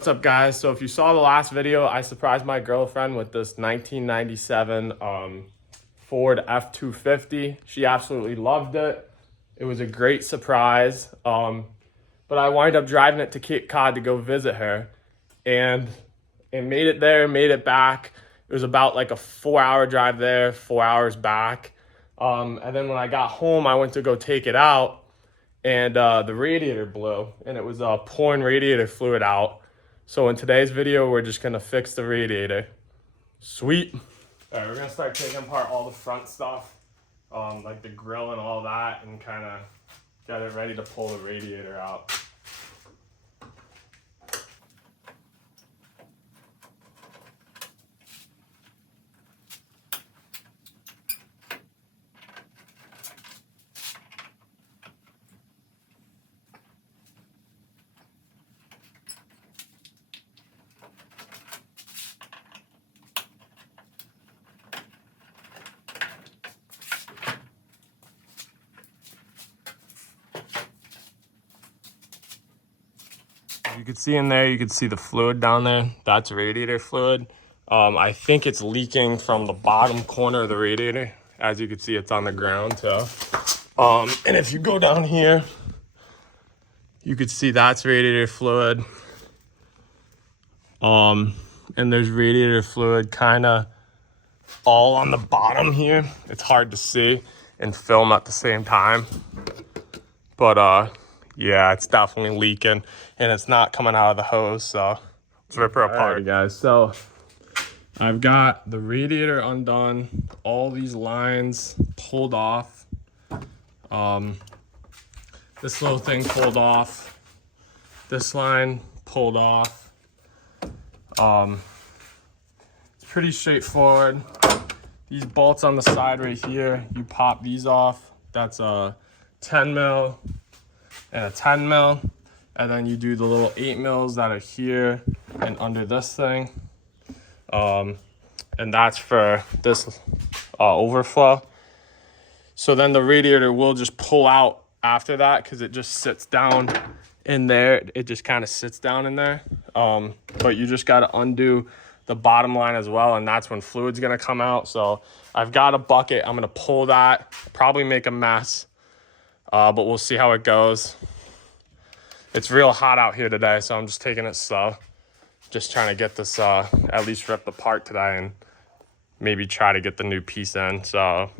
What's up, guys? So if you saw the last video, I surprised my girlfriend with this 1997 Ford F-250. She absolutely loved it. It was a great surprise. But I wind up driving it to Cape Cod to go visit her, and it made it there, made it back. It was about like a 4-hour drive there, 4 hours back. And then when I got home, I went to go take it out, and the radiator blew, and it was pouring radiator fluid out. So in today's video, we're just gonna fix the radiator. Sweet. All right, we're gonna start taking apart all the front stuff, like the grill and all that, and kind of get it ready to pull the radiator out. You can see in there, you can see the fluid down there. That's radiator fluid. I think it's leaking from the bottom corner of the radiator. As you can see, it's on the ground too. And if you go down here, you can see that's radiator fluid. And there's radiator fluid kind of all on the bottom here. It's hard to see and film at the same time. But yeah, it's definitely leaking, and it's not coming out of the hose, so let's rip her apart. Alright, guys, so I've got the radiator undone, all these lines pulled off. This little thing pulled off, this line pulled off. It's pretty straightforward. These bolts on the side right here, you pop these off. That's a 10 mil and a 10 mil, and then you do the little 8 mils that are here and under this thing, and that's for this overflow. So then the radiator will just pull out after that, because it just sits down in there. It just kind of sits down in there, but you just got to undo the bottom line as well, and that's when fluid's gonna come out. So I've got a bucket. I'm gonna pull that, probably make a mess, but we'll see how it goes. It's real hot out here today, so I'm just taking it slow. Just trying to get this at least ripped apart today, and maybe try to get the new piece in. So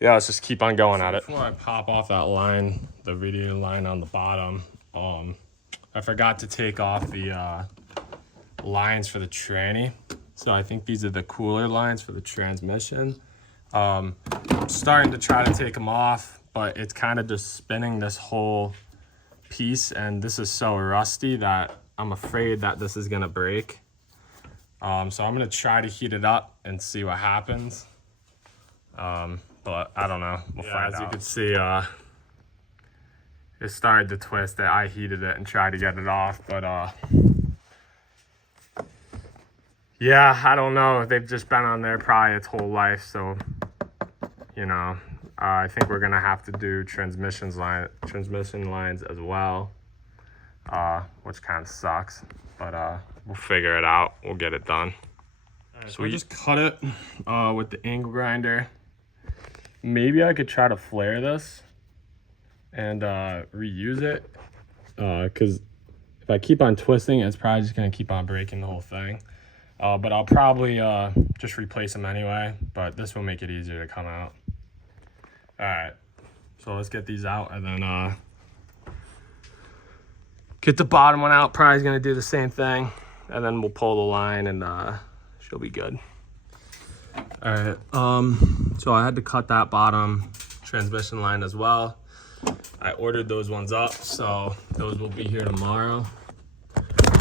yeah, let's just keep on going at it. Before I pop off that line, the radiator line on the bottom, I forgot to take off the lines for the tranny. So I think these are the cooler lines for the transmission. I'm starting to try to take them off, but it's kind of just spinning this whole piece, and this is so rusty that I'm afraid that this is gonna break. So I'm gonna try to heat it up and see what happens. But I don't know, we'll find out. As you can see, it started to twist. I heated it and tried to get it off, but yeah, I don't know. They've just been on there probably its whole life, so you know, I think we're gonna have to do transmission lines as well, which kind of sucks, but we'll figure it out. We'll get it done. Right, so we just cut it with the angle grinder. Maybe I could try to flare this and reuse it, because if I keep on twisting, it's probably just gonna keep on breaking the whole thing. But I'll probably just replace them anyway, but this will make it easier to come out. All right, so let's get these out, and then get the bottom one out. Probably gonna do the same thing, and then we'll pull the line, and she'll be good. All right, so I had to cut that bottom transmission line as well. I ordered those ones up, so those will be here tomorrow.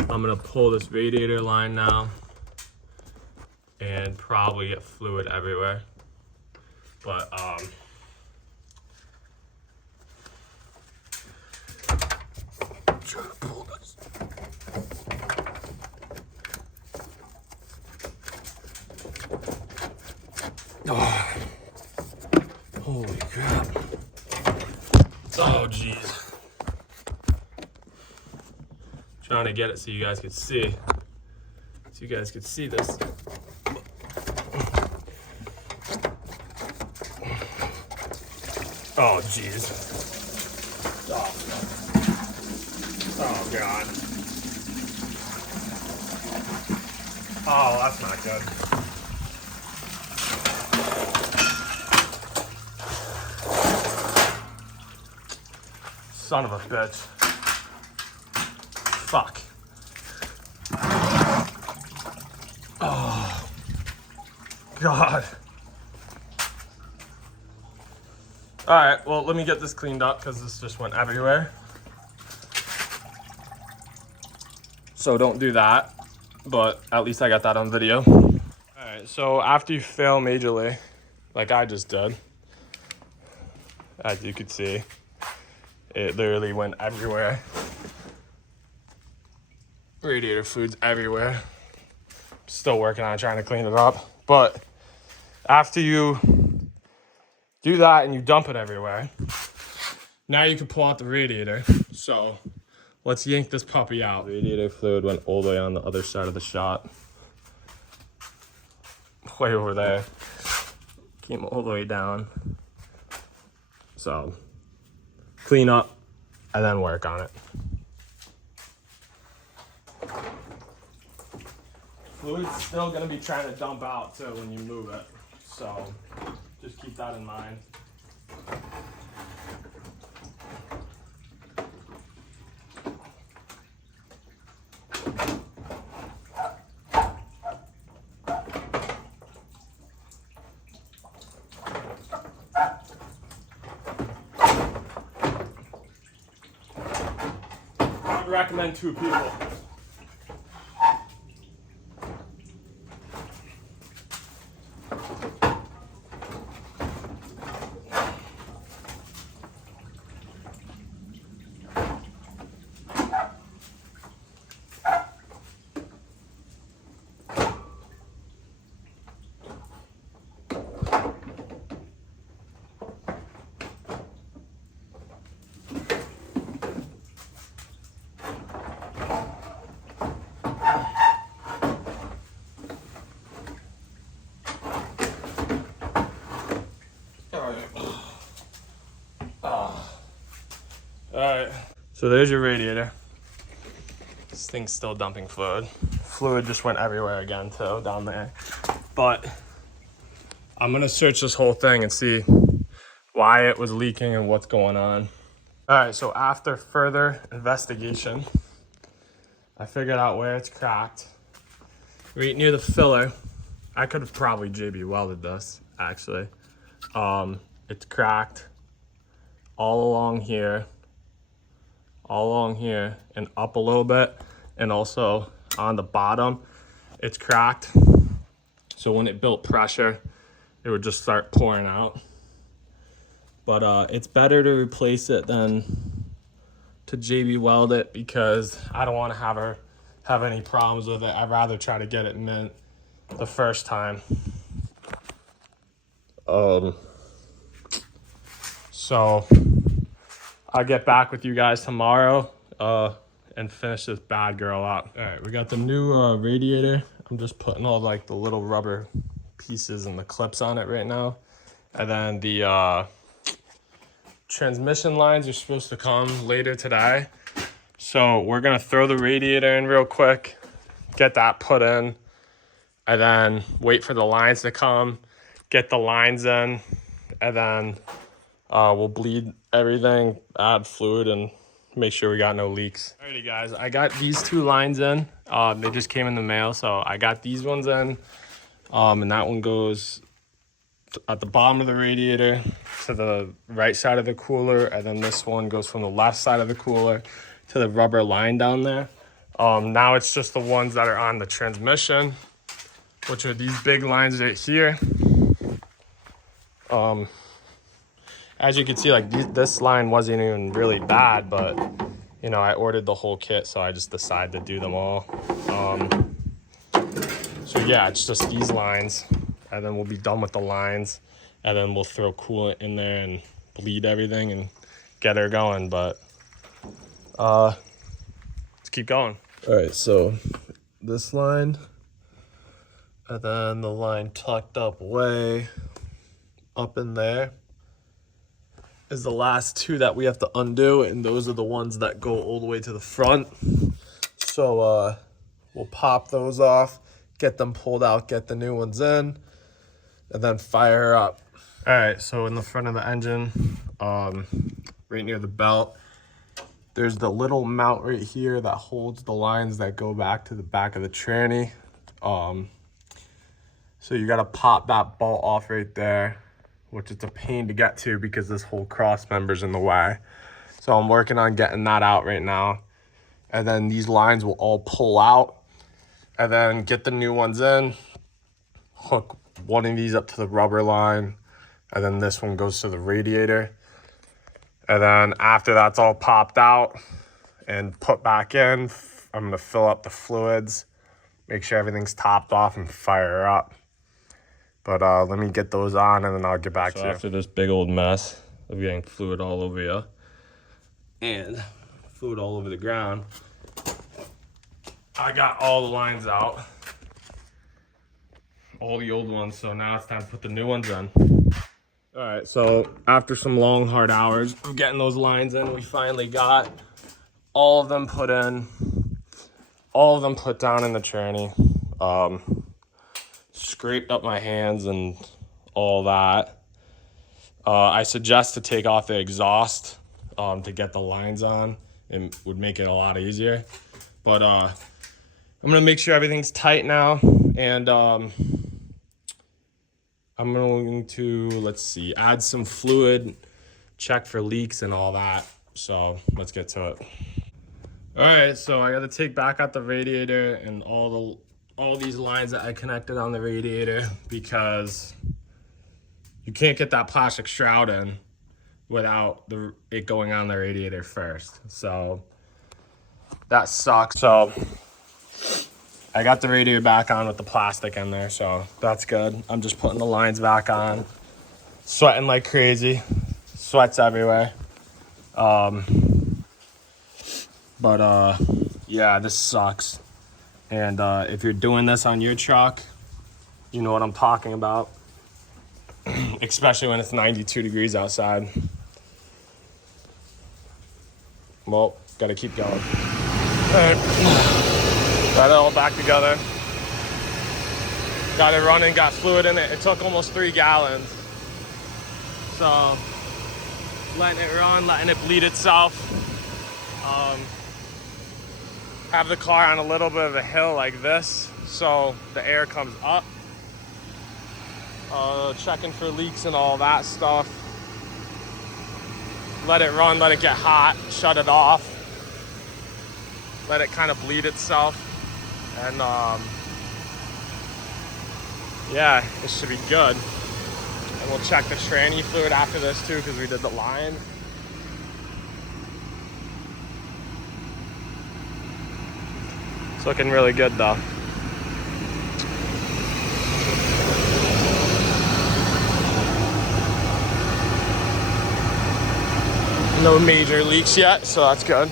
I'm gonna pull this radiator line now and probably get fluid everywhere, but try to pull this. Oh, holy crap. Oh, geez. Trying to get it so you guys could see. So you guys could see this. Oh, jeez. Oh, oh, God. Oh, that's not good. Son of a bitch. Fuck. Oh, God. All right, well, let me get this cleaned up because this just went everywhere. So don't do that, but at least I got that on video. All right, so after you fail majorly, like I just did, as you could see, it literally went everywhere. Radiator fluid's everywhere. Still working on trying to clean it up, but after you do that and you dump it everywhere, now you can pull out the radiator. So let's yank this puppy out. Radiator fluid went all the way on the other side of the shot. Way over there. Came all the way down. So clean up and then work on it. Fluid's still gonna be trying to dump out too when you move it. So just keep that in mind. I would recommend 2 people. Alright, so there's your radiator. This thing's still dumping fluid. Fluid just went everywhere again too, down there. But I'm gonna search this whole thing and see why it was leaking and what's going on. Alright, so after further investigation, I figured out where it's cracked. Right near the filler. I could have probably JB welded this, actually. It's cracked all along here, and up a little bit, and also on the bottom, it's cracked. So when it built pressure, it would just start pouring out. But it's better to replace it than to JB weld it, because I don't want to have any problems with it. I'd rather try to get it mint the first time. So I'll get back with you guys tomorrow and finish this bad girl up. All right, we got the new radiator. I'm just putting all like the little rubber pieces and the clips on it right now. And then the transmission lines are supposed to come later today. So we're gonna throw the radiator in real quick, get that put in, and then wait for the lines to come, get the lines in, and then we'll bleed everything, add fluid, and make sure we got no leaks. Alrighty guys, I got these 2 lines in. They just came in the mail, so I got these ones in. And that one goes at the bottom of the radiator to the right side of the cooler, and then this one goes from the left side of the cooler to the rubber line down there. Now it's just the ones that are on the transmission, which are these big lines right here. As you can see, like this line wasn't even really bad, but you know, I ordered the whole kit, so I just decided to do them all. So yeah, it's just these lines, and then we'll be done with the lines, and then we'll throw coolant in there and bleed everything and get her going. But let's keep keep going. All right, so this line, and then the line tucked up way up in there is the last two that we have to undo, and those are the ones that go all the way to the front. So we'll pop those off, get them pulled out, get the new ones in, and then fire her up. All right, so in the front of the engine, right near the belt, there's the little mount right here that holds the lines that go back to the back of the tranny. So you gotta pop that bolt off right there, which is a pain to get to because this whole cross member's in the way. So I'm working on getting that out right now. And then these lines will all pull out, and then get the new ones in, hook one of these up to the rubber line, and then this one goes to the radiator. And then after that's all popped out and put back in, I'm gonna fill up the fluids, make sure everything's topped off, and fire her up. But let me get those on, and then I'll get back to you. After this big old mess of getting fluid all over you and fluid all over the ground, I got all the lines out, all the old ones, so now it's time to put the new ones in. All right, so after some long, hard hours of getting those lines in, we finally got all of them put in, all of them put down in the tranny. Scraped up my hands and all that. I suggest to take off the exhaust to get the lines on. It would make it a lot easier. But I'm gonna make sure everything's tight now, and I'm going to, let's see, add some fluid, check for leaks and all that. So let's get to it. All right, so I got to take back out the radiator and all these lines that I connected on the radiator, because you can't get that plastic shroud in without it going on the radiator first. So that sucks. So I got the radiator back on with the plastic in there, so that's good. I'm just putting the lines back on, sweating like crazy, sweat's everywhere. Yeah, this sucks. And if you're doing this on your truck, you know what I'm talking about, especially when it's 92 degrees outside. Well, gotta keep going. All right. Got it all back together. Got it running, got fluid in it. It took almost 3 gallons. So, letting it run, letting it bleed itself. Have the car on a little bit of a hill like this, so the air comes up. Checking for leaks and all that stuff. Let it run, let it get hot, shut it off. Let it kind of bleed itself. And yeah, it should be good. And we'll check the tranny fluid after this too, because we did the line. It's looking really good though. No major leaks yet, so that's good.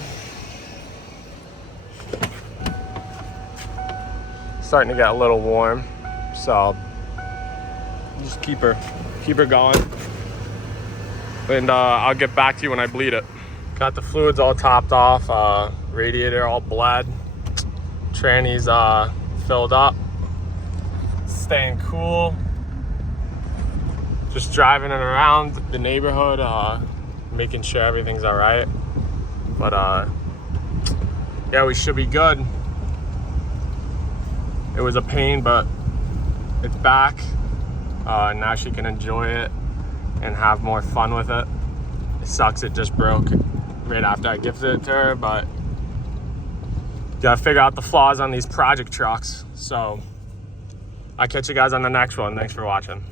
Starting to get a little warm, so just keep her going, and I'll get back to you when I bleed it. Got the fluids all topped off, radiator all bled, tranny's filled up, staying cool. Just driving it around the neighborhood, making sure everything's all right. But yeah, we should be good. It was a pain, but it's back. Now she can enjoy it and have more fun with it. It sucks it just broke right after I gifted it to her, but gotta figure out the flaws on these project trucks. So I'll catch you guys on the next one. Thanks for watching.